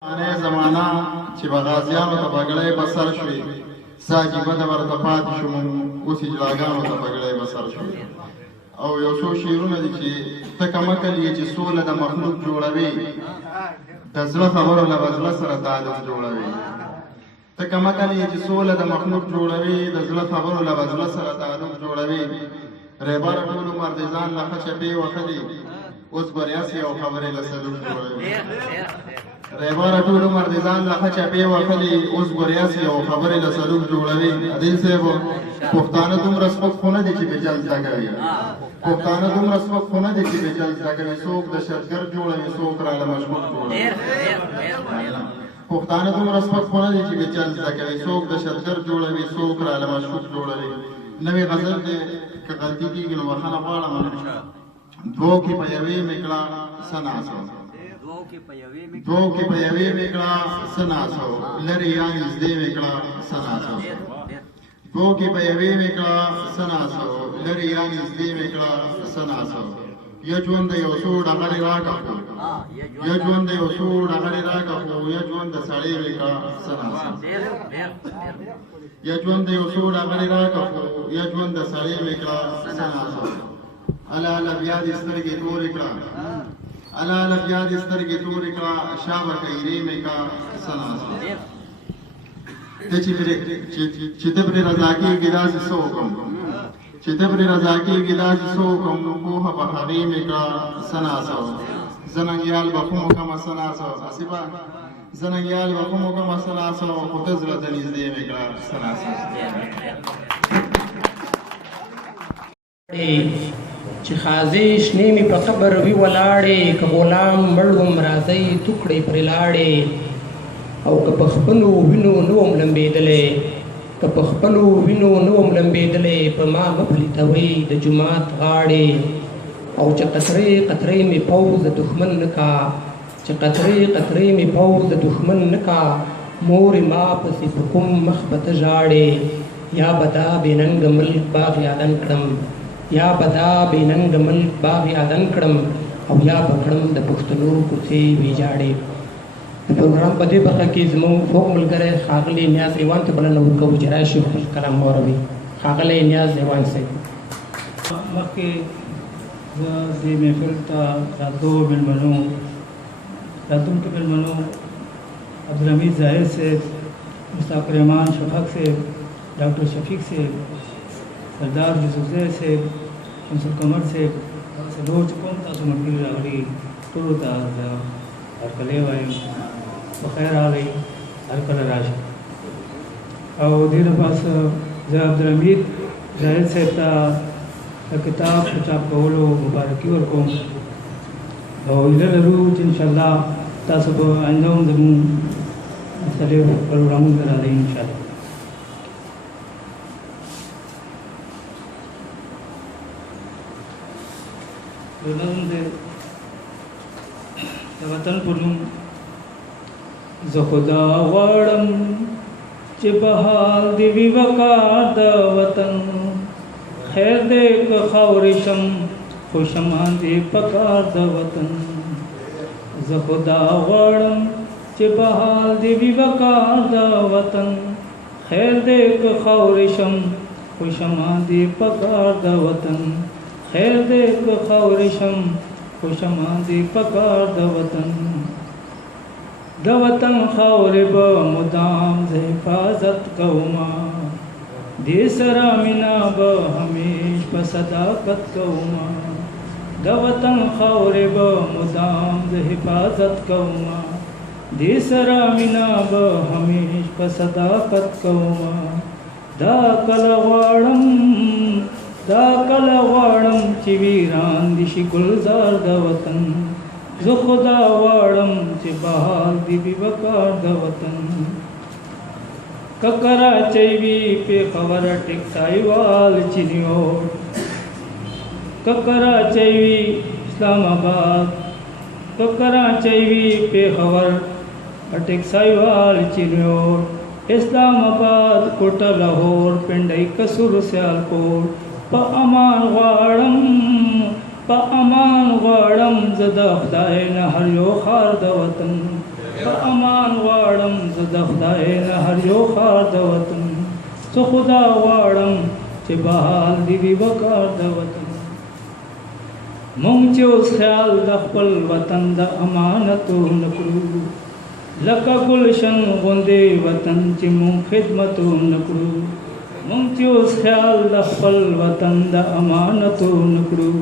زمانہ چې بغازیانو ته بګړۍ بسر شوې ساجیبه د ورته پاتې شوم اوس اجلاګانو ته بګړۍ بسر شوې او یو څو شعرونه دي چې ته کمکل یې چې سوله د مخلوق جوړوي د زړه خبرو له زړه سره تعلق جوړوي ته کمکل یې چې سوله د مخلوق جوړوي د زړه خبرو له زړه سره تعلق جوړوي ریبار ټول عمر د ځان له خچه بې وخلي اوس ګوریاسي او خبرې له سلوک جوړوي ریبار ټول عمر د ځان له خچه بې وخلي اوس ګوریاسي او خبرې له سلوک جوړوي عدل صاحب پښتانه دومره سپک خو نه دي چې بجل زده کوي پښتانه دومره سپک خو نه دي چې بجل زده کوي څوک د شتګر جوړوي څوک راله مشکوک جوړوي پښتانه دومره سپک خو نه دي چې بجل زده کوي څوک د شتګر جوړوي څوک راله مشکوک جوړوي نوې غزل دی که غلطي کېږي نو بخښنه غواړم دوو کې په یوې مې کړه څه ناسو دوو کې په یوې مې کړه څه ناسو لرې یا نږدې مې کړه څه ناسو دوو کې په یوې مې کړه څه ناسو لرې یا نږدې مې کړه څه ناسو یا ژوند د یو څو ډغرې راکړو یا ژوند د یو څو ډغرې راکړو یا ژوند د سړی مې کړه څه ناسو یا ژوند د یو څو ډغرې راکړو یا ژوند د سړی مې کړه څه ناسو الا الا بیا دې سترګې تورې کړه الا الا بیا دې سترګې تورې کړه شابه کیرې مې کړه څه ناسو چې ته پرې رضا کېږي داسې څه وکړم چې ته پرې رضا کېږي داسې څه وکړم پوهه په هغې مې کړه څه ناسو زه ننګیال به خو مو کړمه څه ناسو حسیبه زه ننګیال به خو مو کړمه څه ناسو خو ته زړه ته نږدې مې کړه څه ناسو چې خازې شنې مې په قبر وي ولاړې که غلام مړ وم راځئ توکړې پرې لاړې او که په خپلو وینو نه وم لمبېدلی که په خپلو وینو نه وم لمبېدلی په ما مه پلیتوئ د جومات غاړې او چې قطرې قطرې مې پوځ د دښمن نه کا چې قطرې قطرې مې پوځ د دښمن نه کا مورې ما پسې په کوم مخ به ته ژاړې یا به دا بې ننګه ملک باغ یادن کړم یا به دا بې ننګه ملک باغ یادن کړم او یا به کړم د پښتنو کوڅې ویجاړې د پروګرام په دې برخه کې زموږ فوق ملګری ښاغلی نیاز ایوان ته بلنه ورکوو چې راشي خپل کلام واوروي ښاغلی نیاز ایوان صاحب مخکې زه دې محفل ته راتلو مېلمنو راتلونکو مېلمنو عبدالحمید ظاهر صاحب مشتاق رحمان شفق صاحب ډاکټر شفیق صاحب سردار یوسفزی صاحب شمس القمر صاحب څلور چې کوم تاسو ملګري راغلي ټولو ته زه هرکلی وایم بخیر راغئ هر کله راشئ او دې نه پس زه عبدالحمید ظاهر صاحب ته د کتاب په چاپ کولو مبارکي ورکوم او هیله لرو چې انشاءالله تاسو به آینده هم زموږ مختلف پروګرامونو ته راځئ انشاءالله نظم دې د وطن په نوم زه خدا غواړم چې په حال دې وي وقار د وطن خیر دې که خاورې شم خو شمان دې په کار د وطن زه خدا غواړم چې په حال دې وي وقار د وطن خیر دې که خاورې شم خو شمان دې په کار د وطن خیر دې که خاورې شم خو شمان دې په کار د وطن خاورې به مدام زه حفاظت کومه دې سره مینه به همیش په صداقت کومه د وطن خاورې به مدام زه حفاظت کومه دې سره مینه به همیش په صداقت کومه دا کله غواړم چې ویران دي شي ګلزار د وطن زه خدا غواړم چې بهار دې وي وقار د وطن که کراچۍ وي پېښور ټیکسایوال چینیوټ که کراچۍ وي اسلام آباد که کراچۍ وي پېښور ټیکسایوال چینیوټ اسلام آباد کوټه لاهور پنډۍ قصور سیالکوټ په امان غواړم زه د خدای نه هر یو خار د وطن امان غواړم زه د خدای نه هر یو ښار د وطن زه خدا غواړم چې بحال دې وي وقار د وطن مونږ چې اوس خیال د خپل وطن د امانتو نه کړو لکه ګلشن غوندې وطن چې مونږ خدمتو نه کړو مونږ چې اوس خیال د خپل وطن د امانتو نه کړو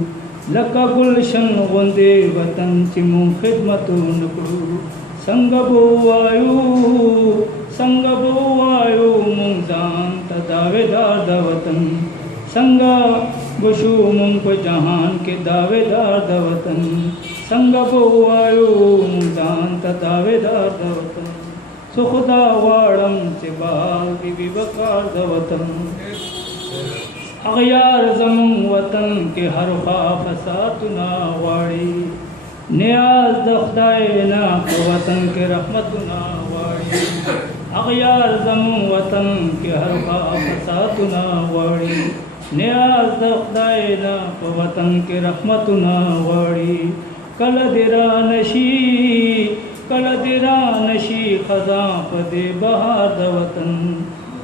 لکه ګلشن غوندې وطن چې مونږ خدمتو نه کړو څنګه به ووایو مونږ ځان ته دعوېدار د وطن څنګه بشو مونږ په جهان کې دعوېدار د وطن څنګه به ووایو مونږ ځان ته دعوېدار د وطن زه خدا غواړم چې بحال دې وي وقار د وطن اغیار زمون وطن کې هر خوا فسادونه غواړي نیاز د خدای نه په وطن کې رحمتونه غواړي اغیار زمون وطن کې هر خوا فسادونه غواړي نیاز د خدای نه په وطن کې رحمتونه غواړي کله دې را نشي خزاں په دې بهار د وطن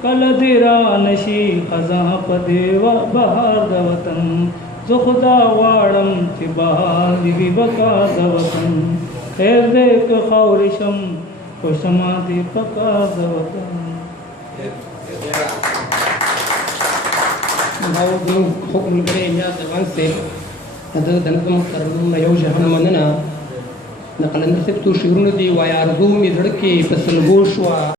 کله دې را نشي خزاں په دې بهار د وطن زه خدا غواړم چې بحال دې وي وقار د وطن خیر دې که خاورې شم خوشما دې پکار د وطن دا زموږ حکم ملګری نیاز افغان صاحب د نظم ترنم نه یو جهان مننه د قلندر صاحب څو شعرونه دي وایي ارزو مې زړه کې په سلګو شوه